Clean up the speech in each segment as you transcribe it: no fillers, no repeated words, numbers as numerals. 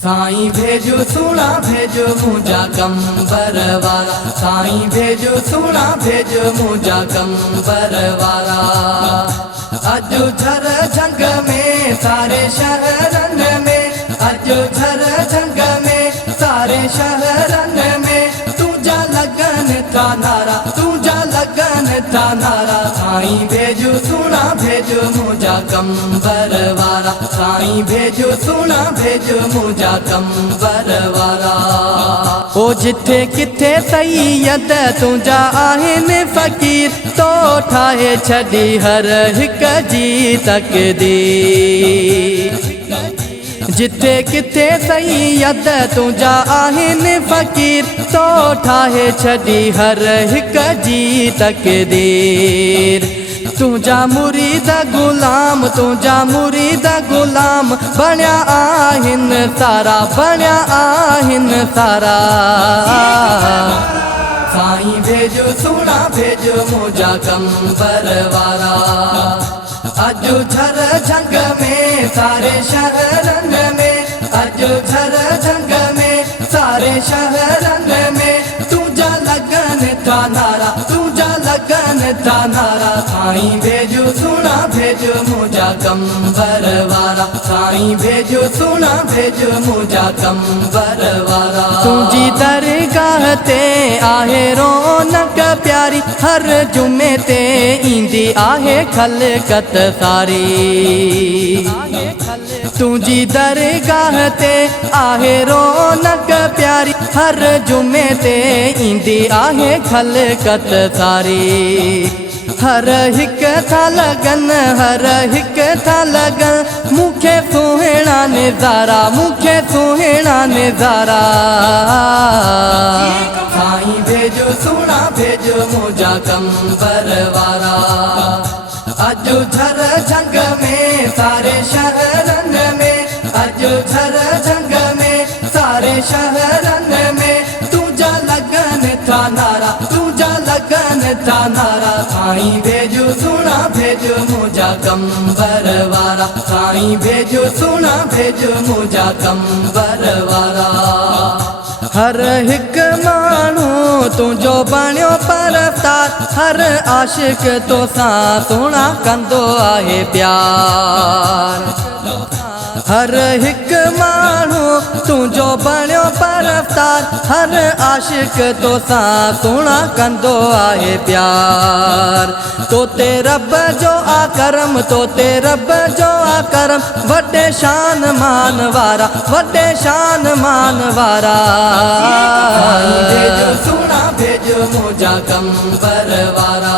साईं भेजो सोना भेजो मुझा कंबर वारा, साईं भेजो सोना भेजो मुझा कंबर वारा। अजो झर झंग में सारे शहरन में, अजो झर झंग में सारे शहरन में, तुझा लगन था नारा, तुझा लगन था नारा। साईं भेजो सोना भेजो मुझा कंबर वारा, साईं भेजो सोना भेजो मुझा कंबर वारा। ओ जिथे किथे सैयद तुझा आहिनि फ़कीर, तो ठाहे छॾी हर हिक जी तक़दीर। जिथे किथे सैयद तुझा आहिनि फ़कीर, तो ठाहे छॾी हर हिक जी तक़दीर। तुझा मुरीद गुलाम, तुझा मुरीद गुलाम बणिया आहिनि सारा, बणिया आहिनि सारा। साईं भेजो सोना भेजो मुझा कंबर वारा। अजो झर झंग में सारे शहरन में, अजो झर झंग में सारे शहरन में, तुझा लगन था नारा, तुझा लगन था नारा। साईं भेजो सोना भेजो मुझा कंबर वारा, साईं भेजो सोना भेजो मुझा कंबर वारा। तुझी दरगाह ते आहे रौनक प्यारी, हर जुमे ते ईंदी आहे खलकत सारी। तुझी दरगाह ते आहे रौनक प्यारी, हर जुमे ते ईंदी आहे खलकत सारी। हर हिक था लगन, हर हिक था लगन, मूंखे सुहिणा नज़ारा, मूंखे सुहिणा नज़ारा। साईं भेजो सोना भेजो मुझा कंबर वारा। अजो झर झंग में सारे शहरन में, अजो झर झंग में सारे शहरन में, तुझा लगन था नारा, तुझा लगन था नारा। साईं भेजो सोना भेजो मुझा कंबर वारा, साईं भेजो सोना भेजो मुझा कंबर वारा। हर हिक माण्हू तुझो बणियो परस्तार, हर आशिक तोसां सोना कंदो आहे प्यार। हर हिक माण्हू तुझो बणियो परस्तार, हर आशिक तोसां सोना कंदो आहे प्यार। तोते रब जो आकरम, तोते रब जो आकरम, वॾे शान मान वारा, वॾे शान मान वारा। भेजो सोना भेजो मुझा कंबर वारा।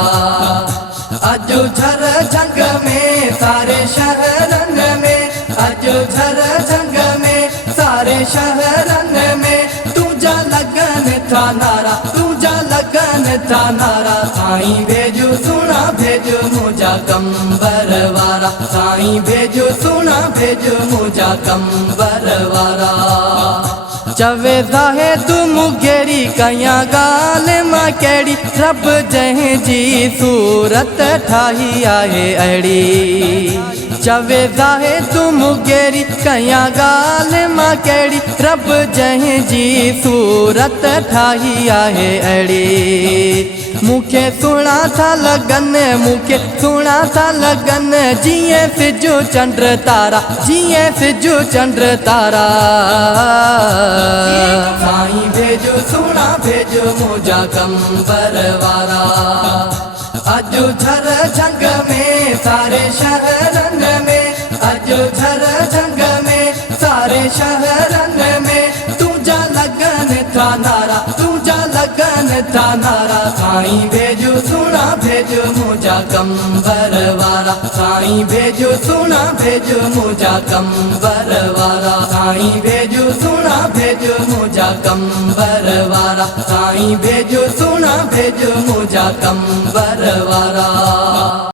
अजो झर झंग में सारे शहरन में, अजो झर झंग में सारे शहरन में, तुझा लगन था नारा, तुझा लगन था नारा। साईं भेजो सोना भेजो मुझा कंबर वारा, साईं भेजो सोना भेजो मुझा कंबर वारा। चवे ज़ाहे तू मुगेरी कया गाल मां केड़ी, रब जंहिं जी सूरत ठाही आहे अहिड़ी। चवे ज़ाहे तू मुगेरी कया गाल मां केड़ी, रब जंहिं जी सूरत ठाही आहे अहिड़ी। मूंखे सुहिणा था लगन, मूंखे सुहिणा था लगन, जीअं सिजु चंड तारा, जीअं सिजु चंड तारा। साईं भेजो सोना भेजो मुझा कंबर वारा। अजो झर झंग में सारे शहरन में, अजो झर झंग में सारे शहरन में, तुझा लगन था नारा, तुझा लगन था नारा। साईं भेजो सोना भेजो मुझा कंबर वारा, साईं भेजो सोना भेजो मुझा कंबर वारा। साईं भेजो सोना भेजो मुझा कंबर वारा, साईं भेजो सोना भेजो मुझा कंबर वारा।